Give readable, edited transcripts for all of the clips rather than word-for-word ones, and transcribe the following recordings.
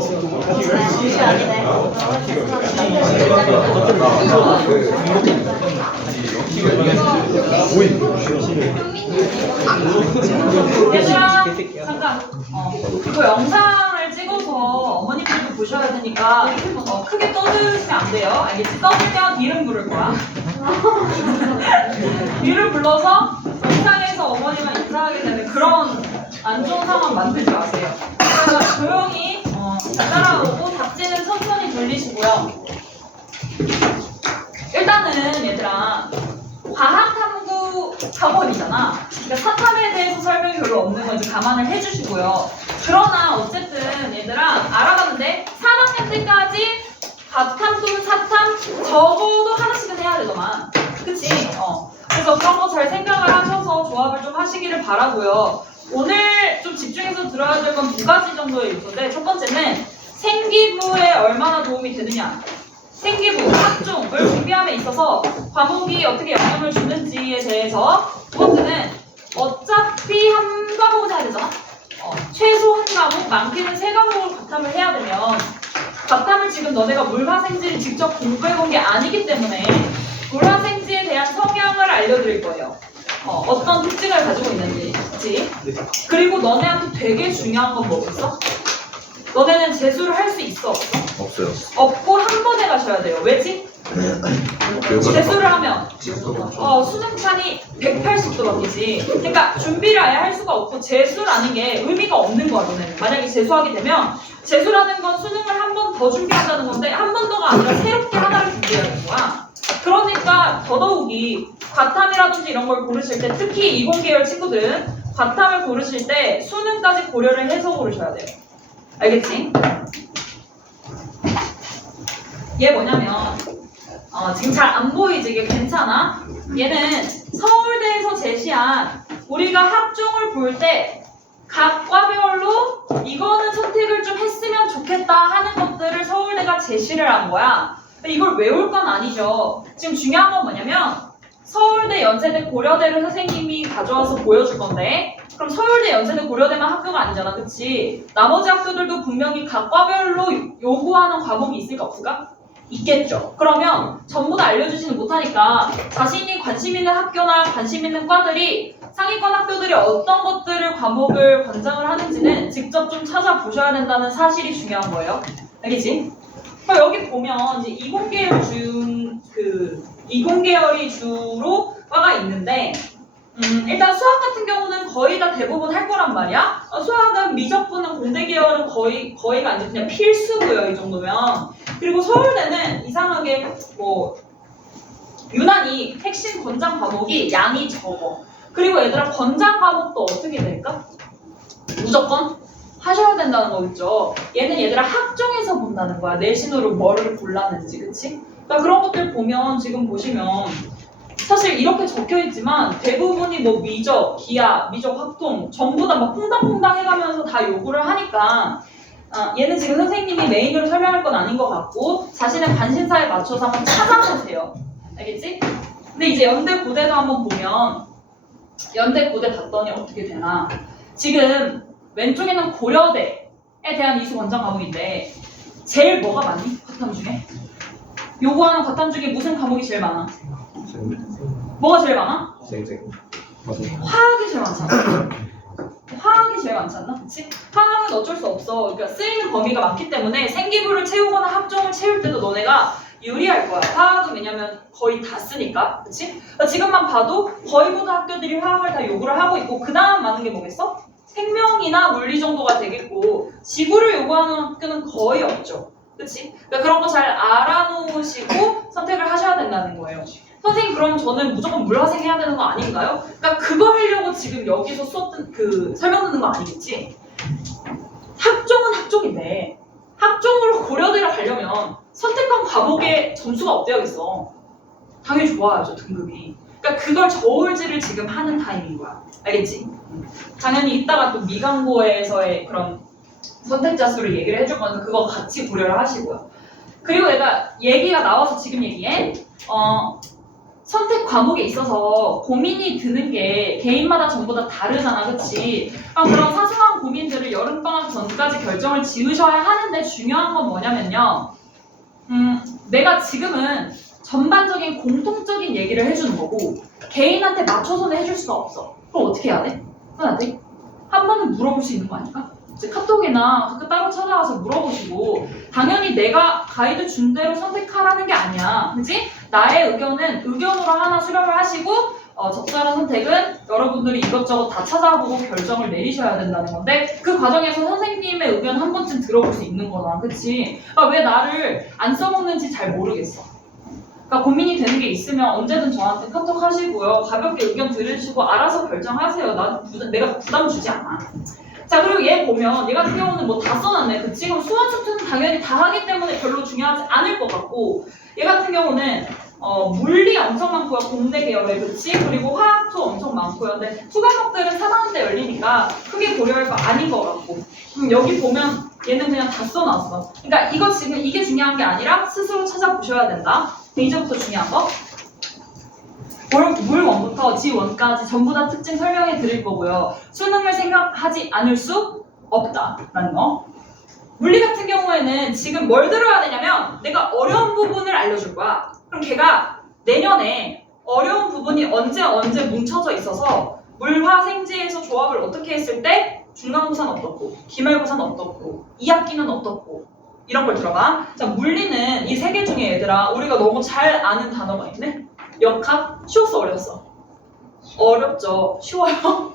진실 아니네. 얘들아 잠깐 이거 영상을 찍어서 어머님들도 보셔야 되니까 크게 떠드시면 안 돼요. 알겠지? 떠들면 이름 부를 거야. 이름 불러서 영상에서 어머니가 인사하게 되는 그런 안 좋은 상황 만들지 마세요. 그러니까 조용히 따라오고 답지는 천천히 돌리시고요. 일단은 얘들아 과학탐구 학원이잖아. 그러니까 사탐에 대해서 설명이 별로 없는 건지 감안을 해주시고요. 그러나 어쨌든 얘들아 알아봤는데 3학년 때까지 과탐 또는 사탐 적어도 하나씩은 해야 되더만. 그치? 그래서 그런 거 잘 생각을 하셔서 조합을 좀 하시기를 바라고요. 오늘 좀 집중해서 들어야 될 건 2가지 정도의 요소인데 첫 번째는 생기부에 얼마나 도움이 되느냐. 생기부, 학종을 준비함에 있어서 과목이 어떻게 영향을 주는지에 대해서 두 번째는 어차피 한 과목은 해야 되잖아. 최소 한 과목, 많게는 3과목을 과탐을 해야 되면 과탐을 지금 너네가 물화생지를 직접 공부해본 게 아니기 때문에 물화생지에 대한 성향을 알려드릴 거예요. 어떤 특징을 가지고 있는지, 그치? 그리고 너네한테 되게 중요한 건 뭐겠어? 너네는 재수를 할 수 있어, 없어? 없어요. 없고 한 번에 가셔야 돼요. 왜지? 재수를 하면 수능판이 180도 바뀌지. 그러니까 준비를 아예 할 수가 없고 재수라는 게 의미가 없는 거야. 너네는 만약에 재수하게 되면 재수라는 건 수능을 한 번 더 준비한다는 건데 한 번 더가 아니라 새롭게 하나를 준비해야 되는 거야. 그러니까 더더욱이 과탐이라든지 이런 걸 고르실 때 특히 이공계열 친구들은 과탐을 고르실 때 수능까지 고려를 해서 고르셔야 돼요. 알겠지? 얘 뭐냐면 지금 잘 안 보이지? 이게 괜찮아? 얘는 서울대에서 제시한 우리가 학종을 볼 때 각 과별로 이거는 선택을 좀 했으면 좋겠다 하는 것들을 서울대가 제시를 한 거야. 이걸 외울 건 아니죠. 지금 중요한 건 뭐냐면 서울대, 연세대, 고려대를 선생님이 가져와서 보여줄 건데 그럼 서울대, 연세대, 고려대만 학교가 아니잖아. 그치? 나머지 학교들도 분명히 각 과별로 요구하는 과목이 있을까 없을까? 있겠죠. 그러면 전부 다 알려주지는 못하니까 자신이 관심 있는 학교나 관심 있는 과들이 상위권 학교들이 어떤 것들을 과목을 권장을 하는지는 직접 좀 찾아보셔야 된다는 사실이 중요한 거예요. 알겠지? 여기 보면 이제 이공계열이 주로 과가 있는데 일단 수학 같은 경우는 거의 다 대부분 할 거란 말이야. 수학은 미적분은 공대계열은 거의가 아니라 그냥 필수고요. 이 정도면. 그리고 서울대는 이상하게 유난히 핵심 권장 과목이 양이 적어. 그리고 얘들아 권장 과목도 어떻게 될까? 무조건 하셔야 된다는 거 있죠. 얘는 얘들아 학종에서 본다는 거야. 내신으로 뭐를 골랐는지, 그치? 그러니까 그런 것들 보면 지금 보시면 사실 이렇게 적혀 있지만 대부분이 미적, 기하, 미적 확통 전부 다 막 퐁당퐁당 해가면서 다 요구를 하니까 얘는 지금 선생님이 메인으로 설명할 건 아닌 것 같고 자신의 관심사에 맞춰서 한번 찾아보세요. 알겠지? 근데 이제 연대 고대도 한번 보면 연대 고대 봤더니 어떻게 되나 지금 왼쪽에는 고려대에 대한 이수 권장 과목인데 제일 뭐가 많니? 과탐 중에? 요구하는 과탐 중에 무슨 과목이 제일 많아? 뭐가 제일 많아? 화학이 제일 많잖아. 화학이 제일 많지 않나? 그치? 화학은 어쩔 수 없어. 그러니까 쓰이는 범위가 많기 때문에 생기부를 채우거나 학종을 채울 때도 너네가 유리할 거야. 화학은 왜냐면 거의 다 쓰니까. 그치? 그러니까 지금만 봐도 거의 모든 학교들이 화학을 다 요구를 하고 있고 그 다음 많은 게 뭐겠어? 생명이나 물리 정도가 되겠고 지구를 요구하는 학교는 거의 없죠. 그치? 그러니까 그런 거 잘 알아놓으시고 선택을 하셔야 된다는 거예요. 선생님 그럼 저는 무조건 물화생 해야 되는 거 아닌가요? 그러니까 그거 하려고 지금 여기서 설명 듣는 거 아니겠지? 학종은 학종인데 학종으로 고려대를 가려면 선택한 과목의 점수가 어때야겠어? 당연히 좋아야죠, 등급이. 그러니까 그걸 저울질을 지금 하는 타임인 거야. 알겠지? 당연히 이따가 또 미강고에서의 그런 선택자 수를 얘기를 해줄 거니까 그거 같이 고려를 하시고요. 그리고 내가 얘기가 나와서 지금 얘기해. 선택 과목에 있어서 고민이 드는 게 개인마다 전부 다 다르잖아, 그치? 그럼 그런 사소한 이러한 고민들을 여름방학 전까지 결정을 지으셔야 하는데 중요한 건 뭐냐면요. 내가 지금은 전반적인 공통적인 얘기를 해주는 거고 개인한테 맞춰서는 해줄 수가 없어. 그럼 어떻게 해야 돼? 그런데 한 번은 물어볼 수 있는 거 아닐까? 이제 카톡이나 각각 따로 찾아가서 물어보시고 당연히 내가 가이드 준 대로 선택하라는 게 아니야. 그치? 나의 의견은 의견으로 하나 수렴을 하시고 적절한 선택은 여러분들이 이것저것 다 찾아보고 결정을 내리셔야 된다는 건데 그 과정에서 선생님의 의견 한 번쯤 들어볼 수 있는 거잖아. 그치? 그러니까 왜 나를 안 써먹는지 잘 모르겠어. 그러니까 고민이 되는 게 있으면 언제든 저한테 카톡 하시고요. 가볍게 의견 들으시고 알아서 결정하세요. 내가 부담 주지 않아. 자, 그리고 얘 보면 얘 같은 경우는 뭐 다 써놨네. 그치? 그럼 수원 수투는 당연히 다 하기 때문에 별로 중요하지 않을 것 같고 얘 같은 경우는 물리 엄청 많고요. 공대 계열에 그치? 그리고 화학도 엄청 많고요. 근데 수과목들은 4단원대 열리니까 크게 고려할 거 아닌 것 같고 여기 보면 얘는 그냥 다 써놨어. 그러니까 이거 지금 이게 중요한 게 아니라 스스로 찾아보셔야 된다. 이제부터 중요한 거 물 1부터 지 1까지 전부 다 특징 설명해 드릴 거고요. 수능을 생각하지 않을 수 없다라는 거. 물리 같은 경우에는 지금 뭘 들어야 되냐면 내가 어려운 부분을 알려줄 거야. 그럼 걔가 내년에 어려운 부분이 언제 뭉쳐져 있어서 물화생지에서 조합을 어떻게 했을 때 중간고사는 어떻고 기말고사는 어떻고 2학기는 어떻고 이런 걸 들어봐. 자, 물리는 이 세 개 중에 얘들아 우리가 너무 잘 아는 단어가 있네. 역학 쉬웠어 어렸어? 어렵죠. 쉬워요?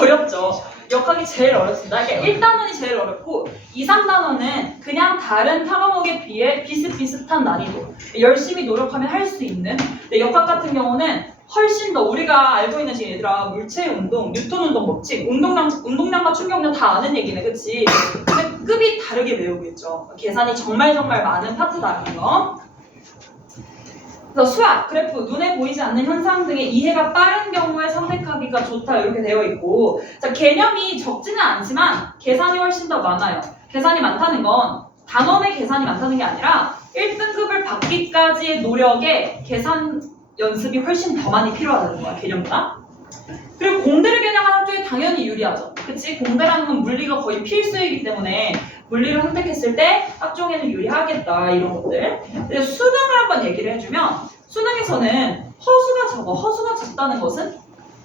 어렵죠. 역학이 제일 어렵습니다. 그러니까 1단원이 제일 어렵고 2, 3단원은 그냥 다른 타과목에 비해 비슷비슷한 난이도 열심히 노력하면 할 수 있는. 근데 역학 같은 경우는 훨씬 더 우리가 알고 있는 지금 얘들아 물체 운동, 뉴턴 운동 법칙, 운동량과 충격량 다 아는 얘기네. 그치? 근데 급이 다르게 외우겠죠. 계산이 정말 많은 파트다라는 거. 그래서 수학, 그래프, 눈에 보이지 않는 현상 등의 이해가 빠른 경우에 선택하기가 좋다 이렇게 되어 있고 자, 개념이 적지는 않지만 계산이 훨씬 더 많아요. 계산이 많다는 건 단원의 계산이 많다는 게 아니라 1등급을 받기까지의 노력에 계산 연습이 훨씬 더 많이 필요하다는 거야, 개념보다. 그리고 공대를 개념하는 쪽이 당연히 유리하죠. 그치? 공대라는 건 물리가 거의 필수이기 때문에 물리를 선택했을 때 학종에는 유리하겠다 이런 것들. 근데 수능을 한번 얘기를 해주면 수능에서는 허수가 작다는 것은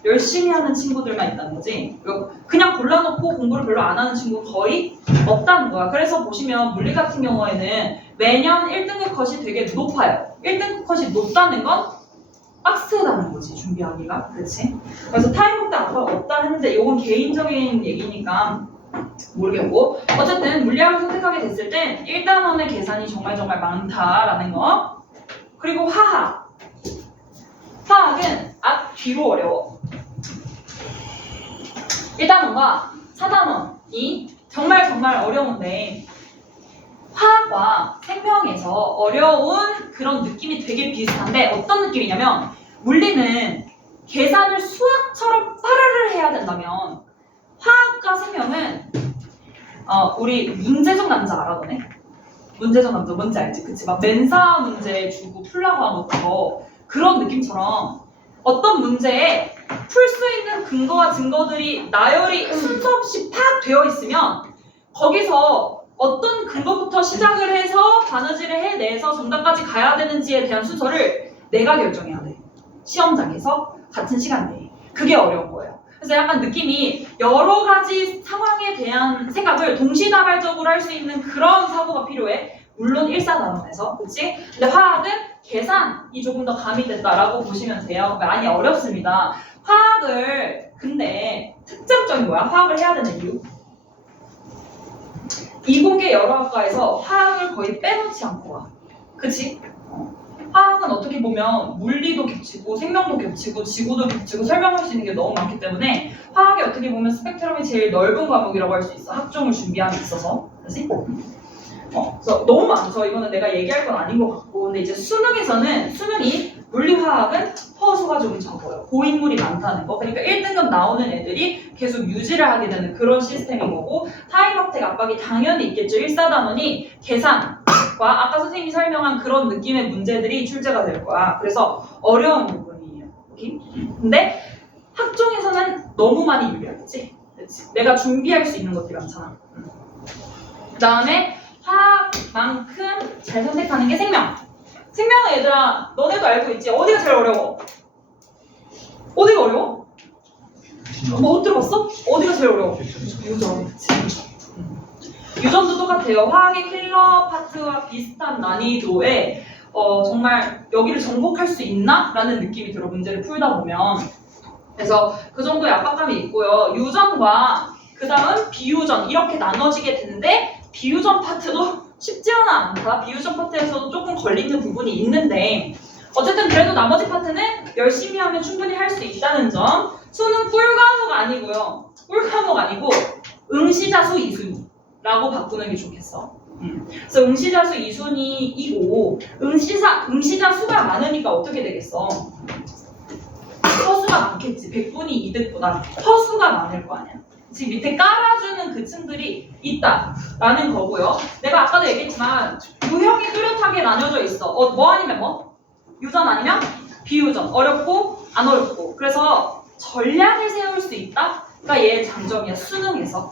열심히 하는 친구들만 있다는 거지. 그냥 골라놓고 공부를 별로 안 하는 친구 거의 없다는 거야. 그래서 보시면 물리 같은 경우에는 매년 1등급 컷이 되게 높아요. 1등급 컷이 높다는 건 빡세다는 거지, 준비하기가. 그렇지? 그래서 타임북도 아까 없다 했는데 이건 개인적인 얘기니까 모르겠고 어쨌든 물리학을 선택하게 됐을 땐 1단원의 계산이 정말 많다라는 거. 그리고 화학은 앞 뒤로 어려워. 1단원과 4단원이 정말 어려운데 화학과 생명에서 어려운 그런 느낌이 되게 비슷한데 어떤 느낌이냐면 물리는 계산을 수학처럼 빠르르 해야 된다면 화학과 생명은 우리 문제적 남자 알아 너네? 문제적 남자 뭔지 알지? 그치? 막 멘사 문제 주고 풀라고 하는 거 그런 느낌처럼 어떤 문제에 풀 수 있는 근거와 증거들이 나열이 순서 없이 팍 되어 있으면 거기서 어떤 근거부터 시작을 해서 바느질을 해내서 정답까지 가야 되는지에 대한 순서를 내가 결정해야 돼. 시험장에서 같은 시간 내에. 그게 어려운 거예요. 그래서 약간 느낌이 여러 가지 상황에 대한 생각을 동시다발적으로 할 수 있는 그런 사고가 필요해. 물론 1사단원에서. 그치? 근데 화학은 계산이 조금 더 가미됐다라고 보시면 돼요. 많이 어렵습니다. 화학을 근데 특장점이 뭐야? 화학을 해야 되는 이유? 이공계 여러 학과에서 화학을 거의 빼놓지 않고 와. 그치? 화학은 어떻게 보면 물리도 겹치고 생명도 겹치고 지구도 겹치고 설명할 수 있는 게 너무 많기 때문에 화학이 어떻게 보면 스펙트럼이 제일 넓은 과목이라고 할 수 있어. 학종을 준비함에 있어서. 그치? 그래서 너무 많죠. 이거는 내가 얘기할 건 아닌 것 같고. 근데 이제 수능이 물리화학은 허수가 좀 적어요. 고인물이 많다는 거. 그러니까 1등급 나오는 애들이 계속 유지를 하게 되는 그런 시스템인 거고 타임업택 압박이 당연히 있겠죠. 1사단원이 계산과 아까 선생님이 설명한 그런 느낌의 문제들이 출제가 될 거야. 그래서 어려운 부분이에요. 근데 학종에서는 너무 많이 유리하겠지. 그렇지. 내가 준비할 수 있는 것들이 많잖아. 그 다음에 화학만큼 잘 선택하는 게 생명. 생명은 얘들아 너네도 알고 있지? 어디가 제일 어려워? 어디가 어려워? 못 들어봤어? 어디가 제일 어려워? 유전. 유전도 똑같아요. 화학의 킬러 파트와 비슷한 난이도에 정말 여기를 정복할 수 있나? 라는 느낌이 들어 문제를 풀다 보면. 그래서 그 정도의 압박감이 있고요. 유전과 그 다음 비유전 이렇게 나눠지게 되는데 비유전 파트도 쉽지는 않다. 비유전 파트에서도 조금 걸리는 부분이 있는데 어쨌든 그래도 나머지 파트는 열심히 하면 충분히 할 수 있다는 점. 수는 꿀 과목 아니고요. 꿀 과목 아니고 응시자수 2순위라고 바꾸는 게 좋겠어. 그래서 응시자수 2순위이고 응시자수가 많으니까 어떻게 되겠어? 허수가 많겠지. 100분이 이득보다 허수가 많을 거 아니야. 지금 밑에 깔아주는 그 층들이 있다라는 거고요. 내가 아까도 얘기했지만 유형이 뚜렷하게 나뉘어져 있어. 뭐 아니면 뭐? 유전 아니면 비유전. 어렵고 안 어렵고. 그래서 전략을 세울 수 있다? 그러니까 얘의 장점이야. 수능에서.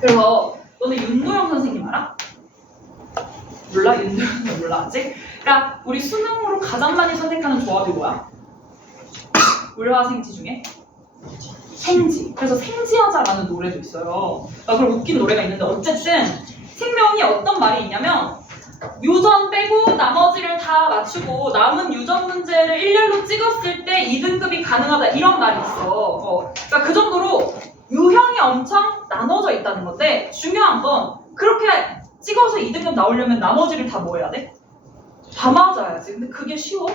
그래서 너는 윤도영 선생님 알아? 몰라? 윤도영 선생님 몰라 아직? 그러니까 우리 수능으로 가장 많이 선택하는 조합이 뭐야? 물화생지 중에? 생지. 그래서 생지하자라는 노래도 있어요. 그럼 웃긴 노래가 있는데 어쨌든 생명이 어떤 말이 있냐면 유전 빼고 나머지를 다 맞추고 남은 유전 문제를 일렬로 찍었을 때 2등급이 가능하다 이런 말이 있어. 그러니까 그 정도로 유형이 엄청 나눠져 있다는 건데 중요한 건 그렇게 찍어서 2등급 나오려면 나머지를 다 뭐 해야 돼? 다 맞아야지. 근데 그게 쉬워?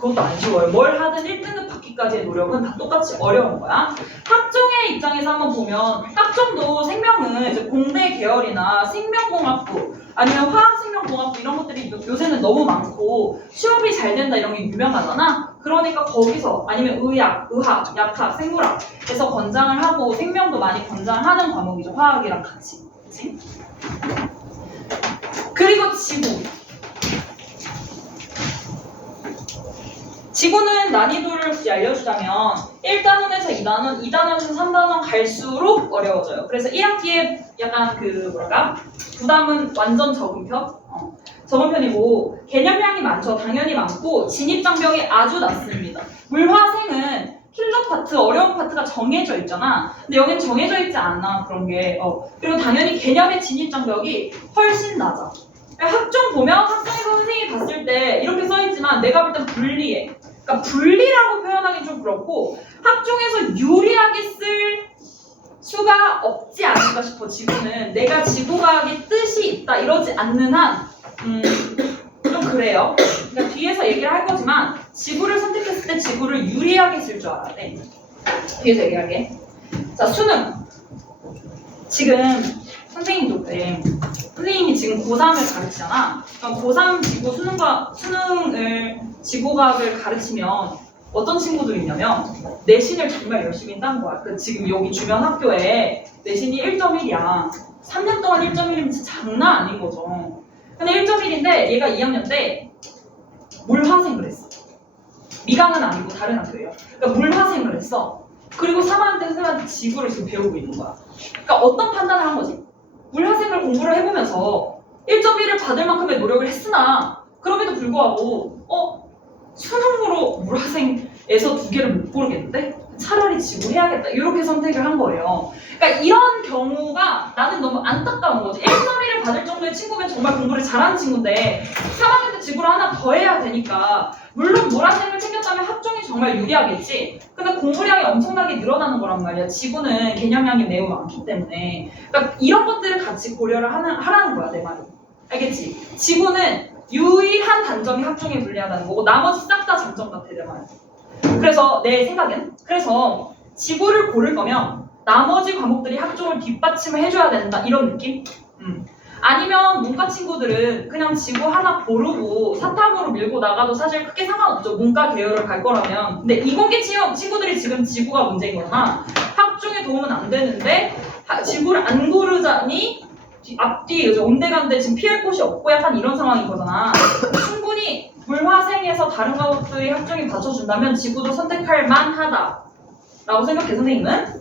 그것도 안 쉬워요. 뭘 하든 1등급 받기까지의 노력은 다 똑같이 어려운 거야. 학종의 입장에서 한번 보면 학종도 생명은 이제 공대 계열이나 생명공학부 아니면 화학생명공학부 이런 것들이 요새는 너무 많고 취업이 잘 된다 이런 게 유명하잖아. 그러니까 거기서 아니면 의학, 의학, 약학, 생물학에서 권장을 하고 생명도 많이 권장하는 과목이죠. 화학이랑 같이. 그치? 그리고 지구. 지구는 난이도를 굳이 알려주자면 1단원에서 2단원, 2단원에서 3단원 갈수록 어려워져요. 그래서 1학기에 약간 부담은 완전 적은 편? 적은 편이고 개념량이 많죠. 당연히 많고 진입장벽이 아주 낮습니다. 물화생은 킬러 파트, 어려운 파트가 정해져 있잖아. 근데 여기는 정해져 있지 않아 그런 게. 그리고 당연히 개념의 진입장벽이 훨씬 낮아. 학종 보면 학종에서 선생님이 봤을 때 이렇게 써있지만 내가 볼 땐 불리해. 그러니까 분리라고 표현하기 좀 그렇고 학종에서 유리하게 쓸 수가 없지 않을까 싶어. 지구는 내가 지구과학의 뜻이 있다 이러지 않는 한 좀 그래요. 그러니까 뒤에서 얘기를 할 거지만 지구를 선택했을 때 지구를 유리하게 쓸 줄 알아야 돼. 뒤에서 얘기할게. 자, 수능. 지금 선생님도 그래. 선생님이 지금 고3을 가르치잖아. 그럼 고3 지구 수능을 지구과학을 가르치면 어떤 친구들이 있냐면 내신을 정말 열심히 딴 거야. 지금 여기 주변 학교에 내신이 1.1이야. 3년 동안 1.1이면 진짜 장난 아닌 거죠. 근데 1.1인데 얘가 2학년 때 물화생을 했어. 미강은 아니고 다른 학교예요. 그러니까 물화생을 했어. 그리고 3학년 때 선생님한테 지구를 지금 배우고 있는 거야. 그러니까 어떤 판단을 한 거지? 물화생을 공부를 해보면서 1.1을 받을 만큼의 노력을 했으나 그럼에도 불구하고 수능으로 물화생에서 2개를 못 고르겠는데? 차라리 지구 해야겠다 이렇게 선택을 한 거예요. 그러니까 이런 경우가 나는 너무 안타까운 거지. 1.1을 받을 정도의 친구면 정말 공부를 잘하는 친구인데 3학년 때 지구를 하나 더 해야 되니까 물론 물화생을 챙겼다면 학종이 정말 유리하겠지. 근데 공부량이 엄청나게 늘어나는 거란 말이야. 지구는 개념량이 매우 많기 때문에. 그러니까 이런 것들을 같이 고려를 하라는 거야 내 말은. 알겠지? 지구는 유일한 단점이 학종에 불리하다는 거고 나머지 싹 다 장점 같아 내 말은. 그래서 내 생각엔 그래서 지구를 고를 거면 나머지 과목들이 학종을 뒷받침을 해줘야 된다 이런 느낌? 아니면 문과 친구들은 그냥 지구 하나 고르고 사탐으로 밀고 나가도 사실 크게 상관없죠. 문과 계열을 갈 거라면. 근데 이공계 친구들이 지금 지구가 문제인 거잖아. 학종에 도움은 안 되는데 지구를 안 고르자니 앞뒤 온데간데 지금 피할 곳이 없고 약간 이런 상황인 거잖아. 충분히 물화생에서 다른 과목들이 학종이 받쳐준다면 지구도 선택할 만하다 라고 생각해 선생님은?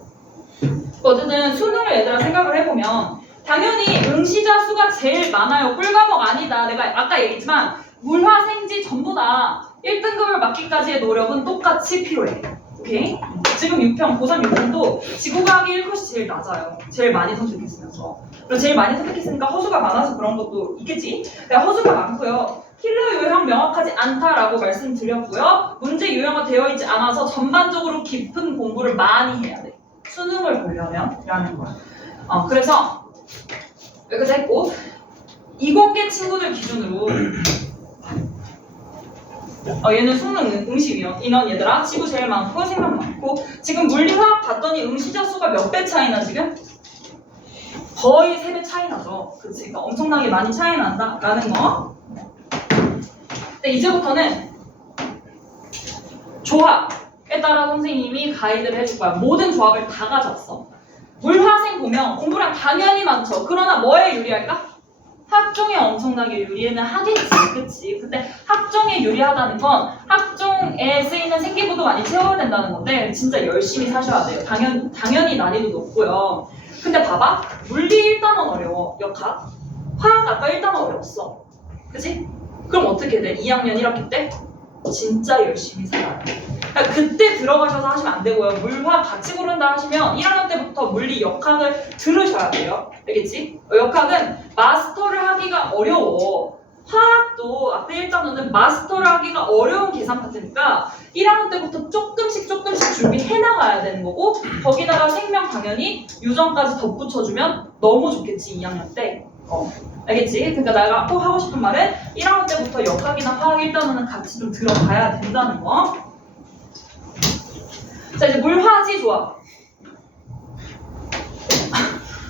어쨌든 수능을 얘들아 생각을 해보면 당연히 응시자 수가 제일 많아요. 꿀과목 아니다. 내가 아까 얘기했지만 물화생지 전부 다 1등급을 맞기까지의 노력은 똑같이 필요해. 오케이? 지금 6평, 고3 6평도 지구과학이 1컷이 제일 낮아요. 제일 많이 선택했으면서. 그리고 제일 많이 선택했으니까 허수가 많아서 그런 것도 있겠지? 허수가 많고요. 킬러 유형 명확하지 않다라고 말씀드렸고요. 문제 유형화 되어 있지 않아서 전반적으로 깊은 공부를 많이 해야 돼. 수능을 보려면 라는 거야. 그래서 여기까지 했고 이공계 친구들 기준으로 얘는 수능 응시 인원 얘들아 지구 제일 많고 생명 많고 지금 물리화학 봤더니 응시자 수가 몇 배 차이나 지금? 거의 3배 차이 나죠. 그치? 그러니까 엄청나게 많이 차이 난다라는 거. 근데 이제부터는 조합에 따라 선생님이 가이드를 해줄 거야. 모든 조합을 다 가져왔어. 물화생 보면 공부량 당연히 많죠. 그러나 뭐에 유리할까? 학종에 엄청나게 유리는 하겠지, 그치? 근데 학종에 유리하다는 건 학종에 쓰이는 생기부도 많이 채워야 된다는 건데 진짜 열심히 사셔야 돼요. 당연히 난이도 높고요. 근데 봐봐, 물리 1단원 어려워, 역학. 화학 아까 1단원 어려웠어, 그치? 그럼 어떻게 돼? 2학년 1학기 때? 진짜 열심히 살아요. 그러니까 그때 들어가셔서 하시면 안 되고요. 물화 같이 고른다 하시면 1학년 때부터 물리 역학을 들으셔야 돼요. 알겠지? 역학은 마스터를 하기가 어려워. 화학도 앞에 1단원은 마스터를 하기가 어려운 계산 파트니까 1학년 때부터 조금씩 준비해 나가야 되는 거고 거기다가 생명 당연히 유전까지 덧붙여주면 너무 좋겠지 2학년 때. 알겠지? 그러니까 내가 꼭 하고 싶은 말은 1학년 때부터 역학이나 화학 1단원은 같이 좀 들어가야 된다는 거. 자, 이제 물화지 조합.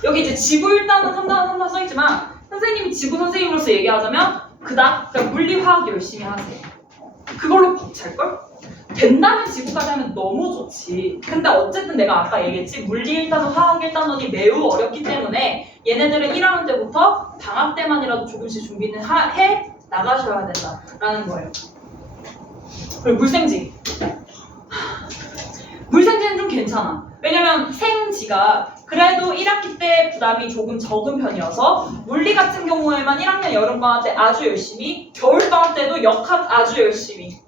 여기 이제 지구 1단원, 3단원, 3단원 써있지만 선생님이 지구 선생님으로서 얘기하자면 그러니까 물리 화학 열심히 하세요. 그걸로 벅찰걸? 된다면 지구까지 하면 너무 좋지. 근데 어쨌든 내가 아까 얘기했지 물리 1단원, 화학 1단원이 매우 어렵기 때문에 얘네들은 1학년 때부터 방학 때만이라도 조금씩 준비는 해 나가셔야 된다라는 거예요. 그리고 물생지. 물생지는 좀 괜찮아. 왜냐면 생지가 그래도 1학기 때 부담이 조금 적은 편이어서 물리 같은 경우에만 1학년 여름방학 때 아주 열심히 겨울방학 때도 역학 아주 열심히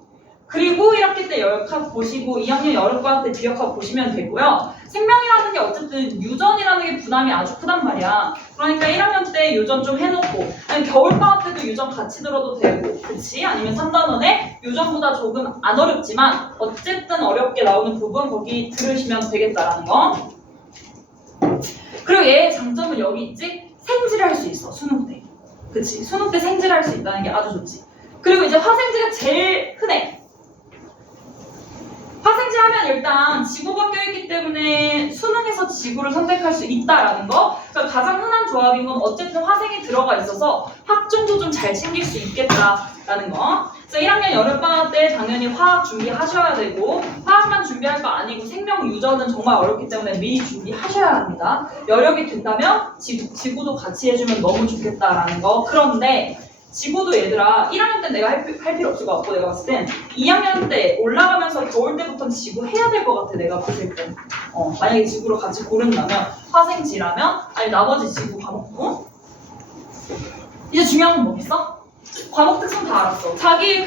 그리고 1학기 때 역학 보시고 2학년 여름방학 때 비역학 보시면 되고요. 생명이라는 게 어쨌든 유전이라는 게 부담이 아주 크단 말이야. 그러니까 1학년 때 유전 좀 해놓고 아니면 겨울방학 때도 유전 같이 들어도 되고 그치? 아니면 3단원에 유전보다 조금 안 어렵지만 어쨌든 어렵게 나오는 부분 거기 들으시면 되겠다라는 거. 그리고 얘의 장점은 여기 있지? 생지를 할 수 있어 수능 때. 그치? 수능 때 생지를 할 수 있다는 게 아주 좋지. 그리고 이제 화생지가 제일 흔해. 화생지 하면 일단 지구가 껴있기 때문에 수능에서 지구를 선택할 수 있다라는 거. 그러니까 가장 흔한 조합인 건 어쨌든 화생이 들어가 있어서 학종도 좀 잘 챙길 수 있겠다라는 거. 그래서 1학년 여름방학 때 당연히 화학 준비하셔야 되고 화학만 준비할 거 아니고 생명 유전은 정말 어렵기 때문에 미리 준비하셔야 합니다. 여력이 된다면 지구도 같이 해주면 너무 좋겠다라는 거. 그런데 지구도 얘들아 1학년 때 내가 할 필요 없을 것 같고 내가 봤을 땐 2학년 때 올라가면서 겨울 때부터 지구 해야 될 것 같아 내가 봤을 때. 만약에 지구로 같이 고른다면 화생지라면 아니 나머지 지구 과목도 이제 중요한 건 뭐겠어? 과목 특성 다 알았어. 자기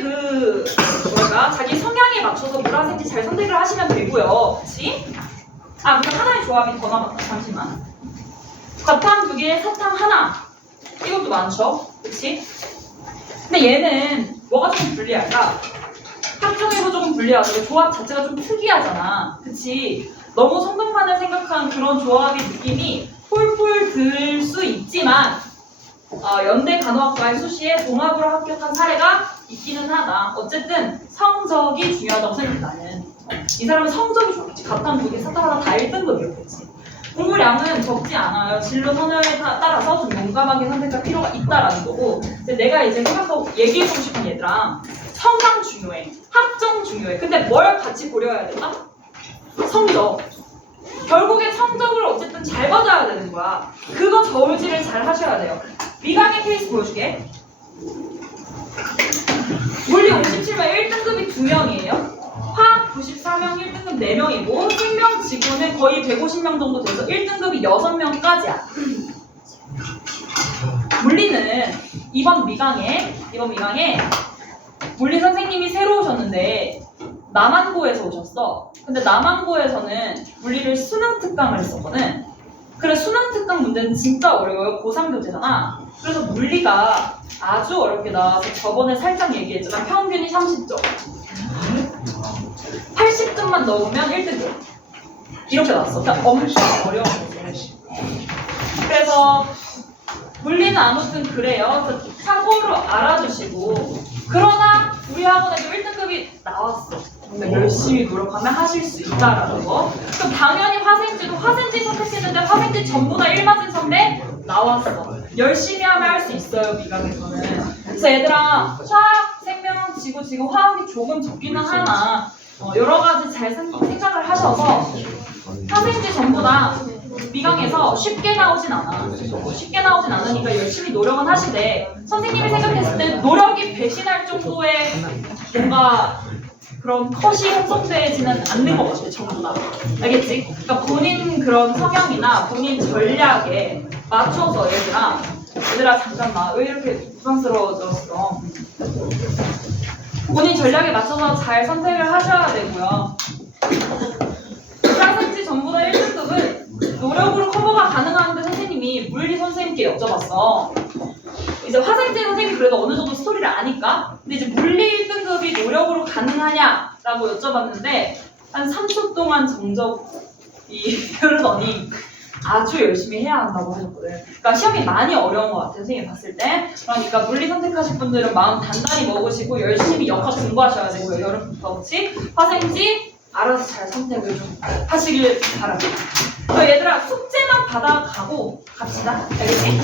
자기 성향에 맞춰서 물화생지 잘 선택을 하시면 되고요. 그치? 근데 하나의 조합이 더 남았다. 잠시만. 과탕 2개, 사탕 하나. 이것도 많죠? 그치? 근데 얘는 뭐가 조금 불리할까? 학종에서 조금 불리하고 조합 자체가 좀 특이하잖아. 그치? 너무 성능만을 생각한 그런 조합의 느낌이 폴폴 들 수 있지만 연대 간호학과의 수시에 동합으로 합격한 사례가 있기는 하다. 어쨌든 성적이 중요하다고 생각해 나는. 이 사람은 성적이 좋겠지. 과탕 2개, 사탕 하나 다 1등급이었겠지. 공부량은 적지 않아요. 진로 선호에 따라서 좀 용감하게 선택할 필요가 있다라는 거고. 근데 내가 이제 생각하고 얘기해보고 싶은 얘들아, 성향 중요해, 학종 중요해. 근데 뭘 같이 고려해야 될까? 성적. 결국에 성적을 어쨌든 잘 받아야 되는 거야. 그거 저울질을 잘 하셔야 돼요. 미강의 케이스 보여줄게. 물리 57면 1등급이 2명이에요. 화학 94명 1등급 4명이고 생명 지구는 거의 150명 정도 돼서 1등급이 6명까지야. 물리는 이번 미강에 물리 선생님이 새로 오셨는데 남한고에서 오셨어. 근데 남한고에서는 물리를 수능 특강을 했었거든. 그래 수능 특강 문제는 진짜 어려워요. 고3 교재잖아. 그래서 물리가 아주 어렵게 나와서 저번에 살짝 얘기했지만 평균이 30점. 80점만 넣으면 1등급. 이렇게 나왔어. 그러니까 엄청 어려운 거지. 그래서 물리는 아무튼 그래요. 그래서 참고로 알아주시고 그러나 우리 학원에도 1등급이 나왔어. 그러니까 열심히 노력하면 하실 수 있다라는 거. 그럼 당연히 화생지 선택했는데 화생지 전부 다 1맞은 선배 나왔어. 열심히 하면 할 수 있어요, 미강에서는. 그래서 얘들아 화학, 생명, 지구, 지금 화학이 조금 적기는 하나 여러 가지 잘 생각을 하셔서 화생지 전부 다 미강에서 쉽게 나오진 않아. 쉽게 나오진 않으니까 열심히 노력은 하시되 선생님이 생각했을 때 노력이 배신할 정도의 뭔가 그런 컷이 형성되지는 않는 것 같아, 전부 다. 알겠지? 그러니까 본인 그런 성향이나 본인 전략에 맞춰서 얘들아 잠깐만 왜 이렇게 부담스러워졌어? 본인 전략에 맞춰서 잘 선택을 하셔야 되고요. 화생지 전부 다 1등급은 노력으로 커버가 가능한데 선생님이 물리 선생님께 여쭤봤어. 이제 화생지 선생님이 그래도 어느 정도 스토리를 아니까. 근데 이제 물리 1등급이 노력으로 가능하냐라고 여쭤봤는데 한 3초 동안 정적이 흐르더니 아주 열심히 해야 한다고 하셨거든. 그러니까 시험이 많이 어려운 것 같아요, 선생님이 봤을 때. 그러니까 물리 선택하실 분들은 마음 단단히 먹으시고 열심히 역학 공부하셔야 되고요. 여름부터 그렇지? 화생지 알아서 잘 선택을 좀 하시길 바랍니다. 얘들아 숙제만 받아가고 갑시다. 알겠지?